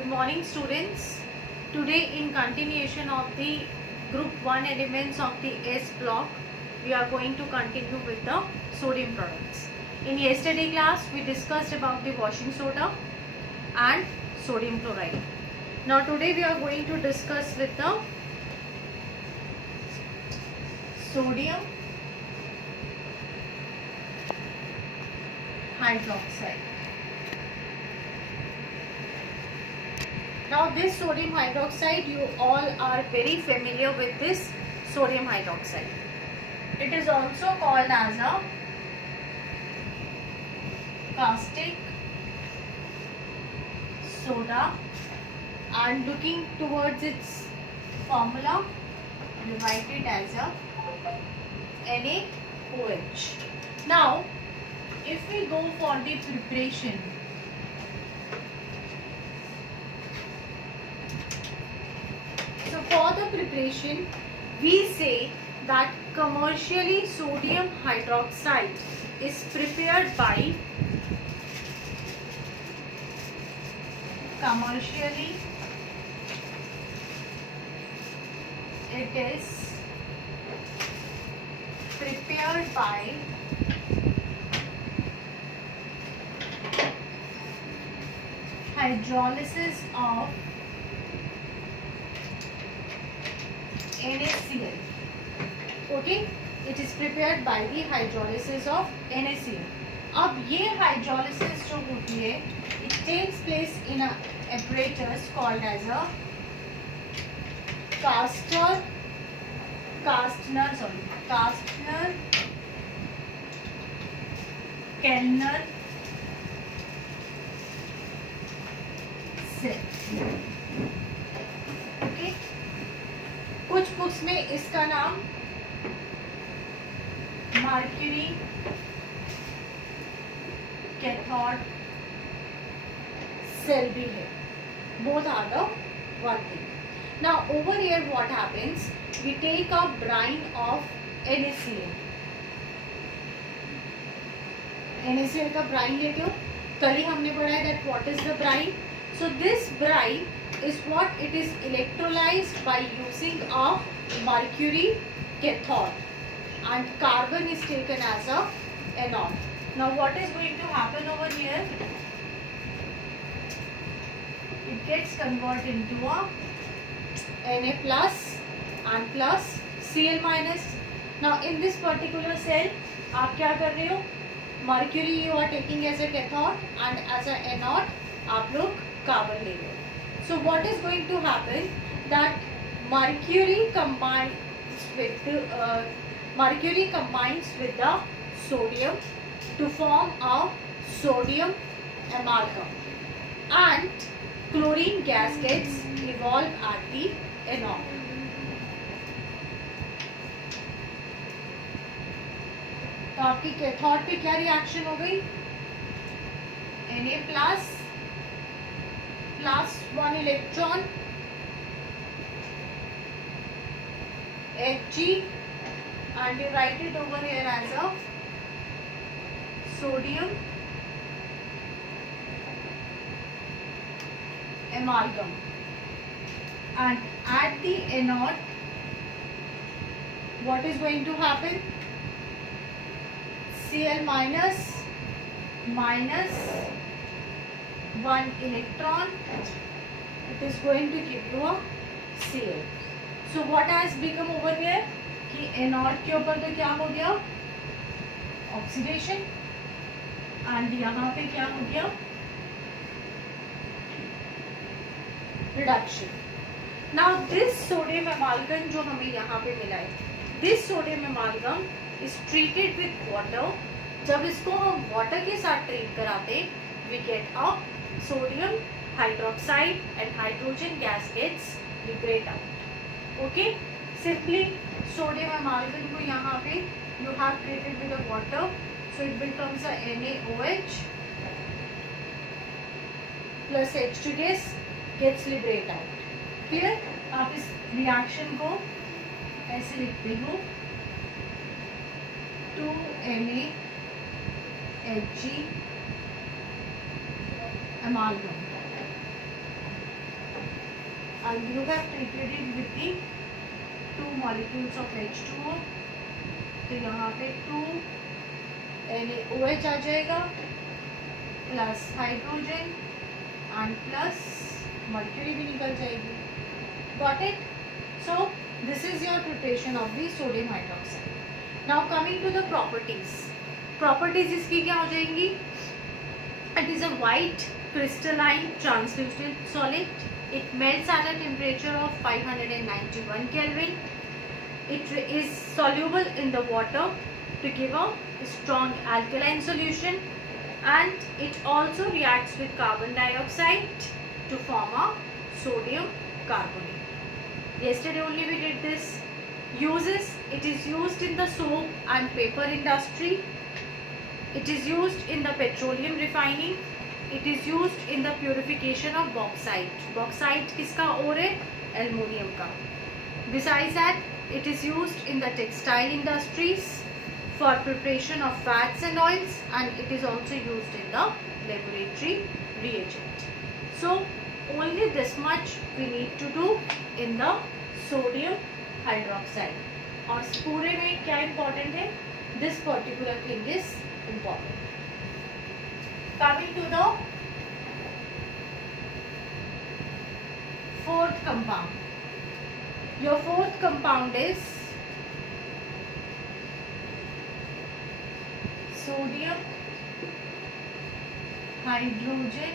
Good morning, students. Today, in continuation of the group 1 elements of the S block, we are going to continue with the sodium products. In yesterday class, we discussed about the washing soda and sodium chloride. Now today we are going to discuss with the sodium hydroxide. Now this sodium hydroxide, you all are very familiar with this sodium hydroxide. It is also called as a caustic soda, and looking towards its formula, you write it as a NaOH. Now if we go for the preparation, so for the preparation we say that commercially sodium hydroxide is prepared by it is prepared by hydrolysis of NaCl. Okay, it is prepared by the hydrolysis of NaCl. अब ये hydrolysis जो होती है, it takes place in a apparatus called as a Castner Kellner cell. Okay, कुछ books में इसका नाम mercury cathode cell भी है. Both are the one thing. Now over here what happens, we take a brine of NaCl. NaCl का brine लेते हो, कल ही हमने पढ़ा है that what is the brine. So this brine is what it is electrolyzed by using a mercury cathode, and carbon is taken as a anode. Now what is going to happen over here? It gets converted into a Na plus and plus Cl minus. Now in this particular cell आप क्या कर रहे हो, mercury you are taking as a cathode and as a anode आप लोग carbon ले रहे हो. So what is going to happen, that mercury combines with the sodium to form a sodium amalgam, and chlorine gas gets evolved at the anode. तो आपकी cathode पे क्या reaction हो गई, Na plus 1 electron Hg, and you write it over here as a sodium amalgam, and at the anode what is going to happen, Cl minus 1 electron, it is going to give you a Cl. So what has become over here कि anode के ऊपर तो क्या हो गया, oxidation, and यहाँ पे क्या हो गया, reduction. Now this sodium amalgam जो हमें यहाँ पे मिला है, this sodium amalgam is treated with water. जब इसको हम वाटर के साथ ट्रीट कराते, we get a sodium hydroxide and hydrogen gas gets liberated out. Okay, simply sodium amalgam को यहाँ पे you have treated with the water, so it becomes a NaOH plus H2 gas gets liberated out. Clear? आप इस reaction को ऐसे लिखते हो, 2NaHg amalgam. and you have treated it with the 2 molecules of H2O, तो यहाँ पे 2 NaOH आ जाएगा plus hydrogen and plus mercury भी निकल जाएगी. Got it? So this is your preparation of the sodium hydroxide. Now coming to the properties. Properties इसकी क्या हो जाएंगी? It is a white crystalline translucent solid. It melts at a temperature of 591 Kelvin. It is soluble in the water to give a strong alkaline solution, and it also reacts with carbon dioxide to form a sodium carbonate. Yesterday only we did this. Uses: it is used in the soap and paper industry. It is used in the petroleum refining. It is used in the purification of bauxite. Bauxite किसका और है? Aluminium का. Besides that, it is used in the textile industries for preparation of fats and oils, and it is also used in the laboratory reagent. So only this much we need to do in the sodium hydroxide. और पूरे में क्या important है? This particular thing is important. Coming to the fourth compound. Your fourth compound is sodium hydrogen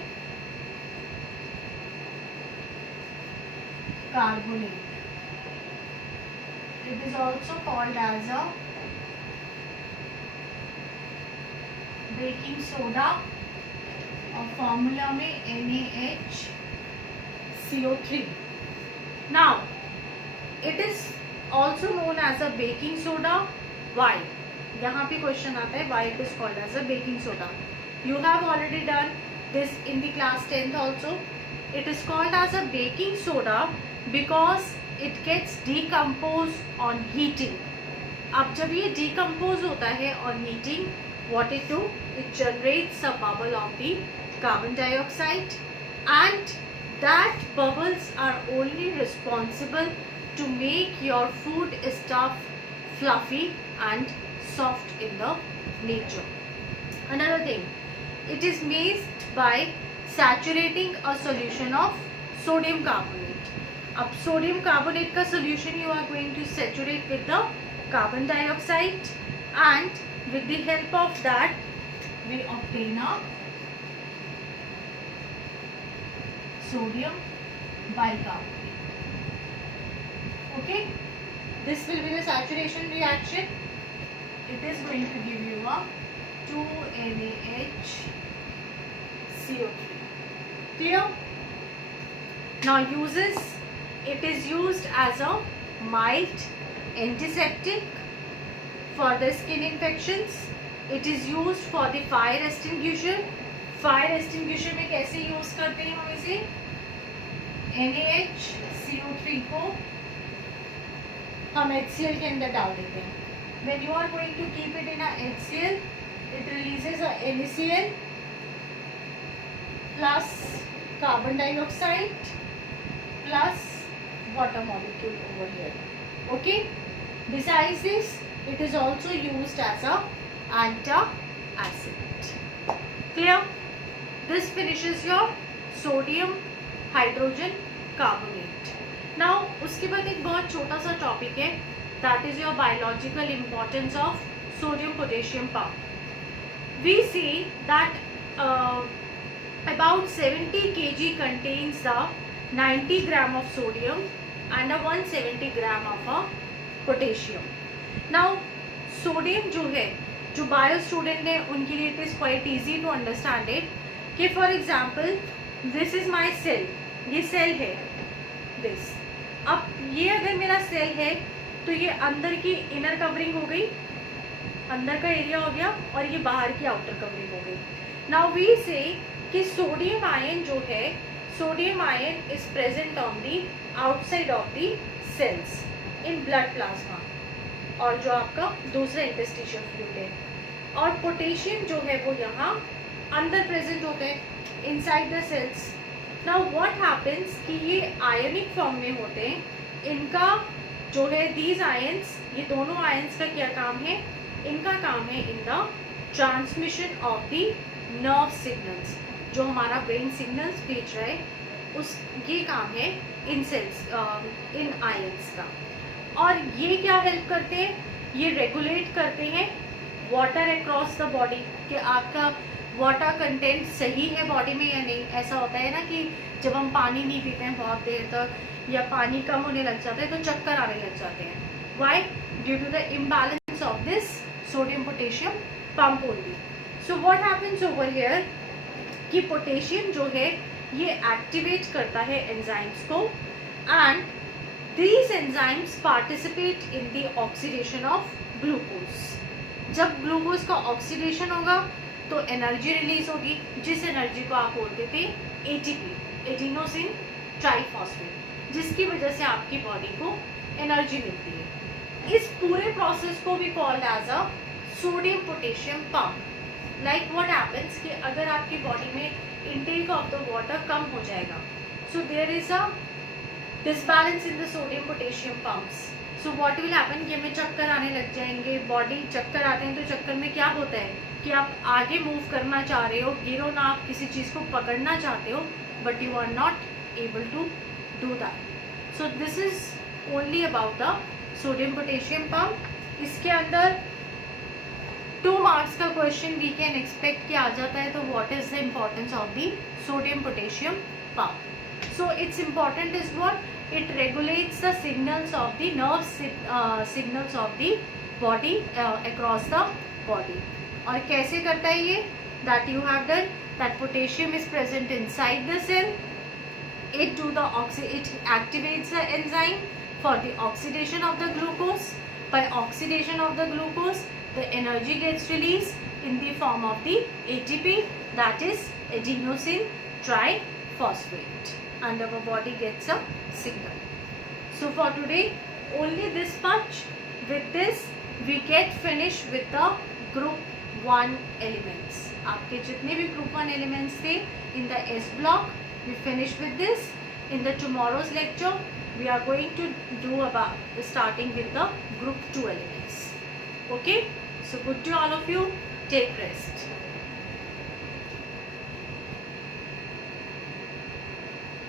carbonate. It is also called as a baking soda. और formula में NaHCO3. Now it is also known as a baking soda. Why? यहाँ पे question आता है why it is called as a baking soda. You have already done this in the class 10th also. It is called as a baking soda because it gets decomposed on heating. अब जब ये decompose होता है on heating, what it do? It generates a bubble of the carbon dioxide, and that bubbles are only responsible to make your food stuff fluffy and soft in the nature. Another thing, it is made by saturating a solution of sodium carbonate. अब sodium carbonate का solution you are going to saturate with the carbon dioxide, and with the help of that we obtain a sodium bicarbonate. Okay, this will be the saturation reaction. It is going to give you a 2NaHCO3. Clear? Now uses: it is used as a mild antiseptic for the skin infections. It is used for the fire extinguisher. Fire extinguisher में कैसे use करते हैं हम इसे? NaHCO3 को हम HCl के अंदर डाल देते हैं. When you are going to keep it in a HCl, it releases a NaCl plus carbon dioxide plus water molecule over here. Okay. Besides this, it is also used as a antacid. Clear? This finishes your sodium hydrogen carbonate. Now उसके बाद एक बहुत छोटा सा topic है, that is your biological importance of sodium potassium pump. We see that about 70 kg contains the 90 gram of sodium and a 170 gram of a potassium. Now sodium जो है, जो बायो स्टूडेंट है उनके लिए it is quite easy to understand it. कि for example this is my cell, ये cell है this. अब ये अगर मेरा सेल है तो ये अंदर की इनर कवरिंग हो गई, अंदर का एरिया हो गया, और ये बाहर की आउटर कवरिंग हो गई. नाउ वी से कि सोडियम आयन जो है, sodium ion is present on the outside of the cells in blood plasma, और जो आपका दूसरा इंटरस्टिशियल फ्लूइड है. और पोटेशियम जो है वो यहाँ अंदर प्रेजेंट होते हैं inside the cells. Now what happens कि ये आयनिक फॉर्म में होते हैं, इनका जो है दीज आयंस, ये दोनों आयंस का क्या काम है, इनका काम है in the transmission of the nerve signals, जो हमारा ब्रेन सिग्नल्स भेज रहा है उस ये काम है इन सेल्स इन आयंस का। और ये क्या हेल्प करते हैं, ये रेगुलेट करते हैं वाटर अक्रॉस द बॉडी, कि आपका वाटर कंटेंट सही है बॉडी में या नहीं। ऐसा होता है ना कि जब हम पानी नहीं पीते हैं बहुत देर तक या पानी कम होने लग जाता है तो चक्कर आने लग जाते हैं। Why? Due to the imbalance of this sodium potassium pump only. So what happens over here कि पोटेशियम जो है ये एक्टिवेट करता है एंजाइम्स को, and these enzymes participate in the oxidation of glucose. जब ग्लूकोज का ऑक्सीडेशन होगा तो एनर्जी रिलीज होगी, जिस एनर्जी को आप बोलते थे एटीपी, एडिनोसिन ट्राइफॉस्फेट, जिसकी वजह से आपकी बॉडी को एनर्जी मिलती है। इस पूरे प्रोसेस को भी called as a sodium potassium pump. Like what happens कि अगर आपकी बॉडी में इनटेक ऑफ द वाटर कम हो जाएगा, so there is a disbalance in the sodium potassium pumps. So what will happen कि हमें चक्कर आने लग जाएंगे, बॉडी चक्कर आते हैं तो चक्कर में क्या होता है कि आप आगे मूव करना चाह रहे हो, गिरो ना, आप किसी चीज़ को पकड़ना चाहते हो, but you are not able to do that. So this is only about the sodium potassium pump. इसके अंदर 2 मार्क्स का क्वेश्चन वी कैन एक्सपेक्ट कि आ जाता है, तो what is the importance of the sodium potassium pump. So its important is what? It regulates the signals of the nerve signals of the body across the body. और कैसे करता है ये? That you have done, that potassium is present inside the cell. It activates the enzyme for the oxidation of the glucose. By oxidation of the glucose, the energy gets released in the form of the ATP, that is adenosine triphosphate, and our body gets a signal. So for today only this much. With this we get finished with the group 1 elements. आपके जितने भी group 1 elements थे in the S block, we finished with this. In the tomorrow's lecture we are going to do about starting with the group 2 elements. Okay, so good to all of you. Take rest.